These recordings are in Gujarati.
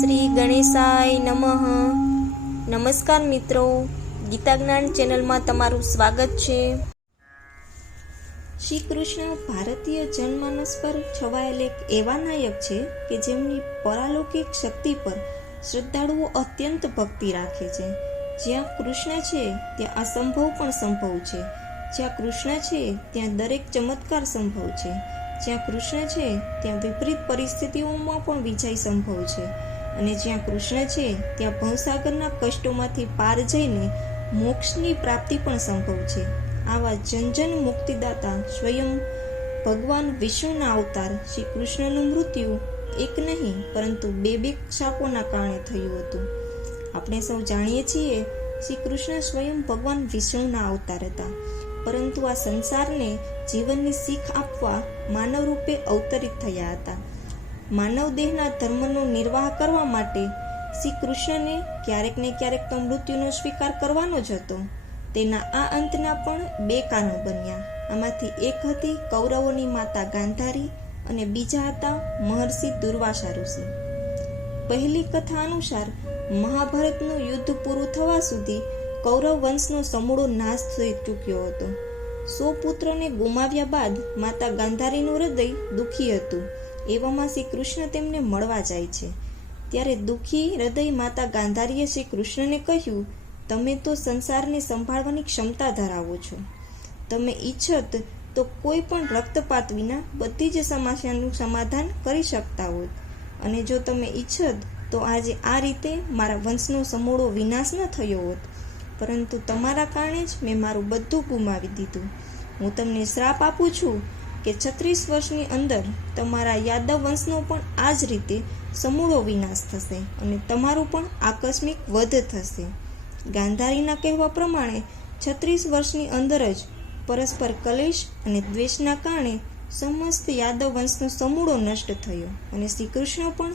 શ્રી ગણેશાય નમઃ. નમસ્કાર મિત્રો ગીતા જ્ઞાન ચેનલમાં તમારું સ્વાગત છે. શ્રી કૃષ્ણ ભારતીય જનમાનસ પર છવાયેલ એક એવા નાયક છે કે જેમની પરાલૌકિક શક્તિ પર શ્રદ્ધાળુઓ અત્યંત ભક્તિ રાખે છે. જ્યાં કૃષ્ણ છે, ત્યાં અસંભવ પણ સંભવ છે. જ્યાં કૃષ્ણ છે, ત્યાં દરેક ચમત્કાર સંભવ છે. જ્યાં કૃષ્ણ છે, ત્યાં વિપરીત પરિસ્થિતિઓમાં પણ વિજય સંભવ છે. અને જ્યાં કૃષ્ણ છે, ત્યાં ભવસાગરના કષ્ટોમાંથી પાર જઈને મોક્ષની પ્રાપ્તિ પણ સંભવ છે. આવા જનજન મુક્તિદાતા સ્વયં ભગવાન વિષ્ણુના અવતાર શ્રી કૃષ્ણનું મૃત્યુ એક નહીં, પરંતુ બે બે શાપોના કારણે થયું હતું. આપણે સૌ જાણીએ છીએ, શ્રી કૃષ્ણ સ્વયં ભગવાન વિષ્ણુના અવતાર હતા. પરંતુ આ સંસારને જીવનની શીખ આપવા માનવ રૂપે અવતરિત થયા હતા. માનવ દેહના ધર્મનો નિર્વાહ કરવા માટે શ્રી કૃષ્ણને ક્યારેક ને ક્યારેક તો મૃત્યુનો સ્વીકાર કરવાનો જ હતો. તેના આ અંતના પણ બે કારણ બન્યા. આમાંથી એક હતી કૌરવોની માતા ગાંધારી અને બીજા હતા મહર્ષિ દુર્વાસા ઋષિ. પહેલી કથા અનુસાર મહાભારતનું યુદ્ધ પૂરું થવા સુધી કૌરવ વંશનો સમૂળો નાશ થઈ ચૂક્યો હતો. સો પુત્રોને ગુમાવ્યા બાદ માતા ગાંધારીનું હૃદય દુઃખી હતું. એવામાં શ્રી કૃષ્ણ તેમને મળવા જાય છે. ત્યારે દુઃખી હૃદય માતા ગાંધારીએ શ્રી કૃષ્ણને કહ્યું, તમે તો સંસારને સંભાળવાની ક્ષમતા ધરાવો છો. તમે ઈચ્છત તો કોઈ પણ રક્તપાત વિના બધી જ સમસ્યાનું સમાધાન કરી શકતા હોત. અને જો તમે ઈચ્છત તો આજે આ રીતે મારા વંશનો સમૂળો વિનાશ ન થયો હોત. પરંતુ તમારા કારણે જ મેં મારું બધું ગુમાવી દીધું. હું તમને શ્રાપ આપું છું કે છત્રીસ વર્ષની અંદર તમારા યાદવ વંશનો પણ આ જ રીતે સમૂળો વિનાશ થશે અને તમારું પણ આકસ્મિક વધ થશે. ગાંધારીના કહેવા પ્રમાણે છત્રીસ વર્ષની અંદર જ પરસ્પર કલેશ અને દ્વેષના કારણે સમસ્ત યાદવ વંશનો સમૂળો નષ્ટ થયો અને શ્રી કૃષ્ણ પણ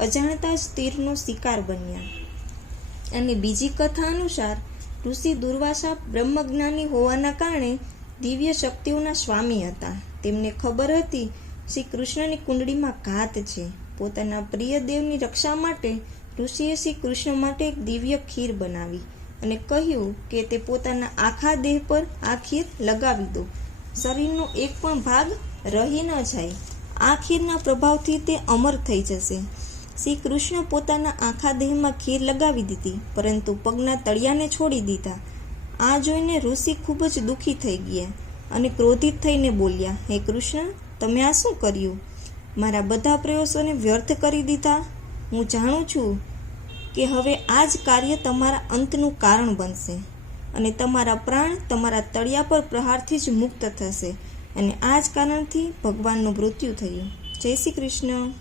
અજાણતા જ તીરનો શિકાર બન્યા. અને બીજી કથા અનુસાર ઋષિ દુર્વાસા બ્રહ્મજ્ઞાની હોવાના કારણે દિવ્ય શક્તિઓના સ્વામી હતા. તેમને ખબર હતી શ્રી કૃષ્ણની કુંડળીમાં ઘાત છે. પોતાના પ્રિય દેવની રક્ષા માટે ઋષિએ શ્રી કૃષ્ણ માટે એક દિવ્ય ખીર બનાવી અને કહ્યું કે તે પોતાના આખા દેહ પર આ ખીર લગાવી દો. શરીરનો એક પણ ભાગ રહી ન જાય. આ ખીરના પ્રભાવથી તે અમર થઈ જશે. શ્રી કૃષ્ણ પોતાના આખા દેહમાં ખીર લગાવી દીધી, પરંતુ પગના તળિયાને છોડી દીધા. આ જોઈને ઋષિ ખૂબ જ દુઃખી થઈ ગયા. અને ક્રોધિત થઈને બોલ્યા, હે કૃષ્ણ, તમે આ શું કર્યું? મારા બધા પ્રયાસોને વ્યર્થ કરી દીધા? હું જાણું છું કે હવે આ જ કાર્ય તમારા અંતનું કારણ બનશે અને તમારા પ્રાણ તમારા તળિયા પર પ્રહારથી જ મુક્ત થશે અને આ જ કારણથી ભગવાનનું મૃત્યુ થયું. જય શ્રી કૃષ્ણ.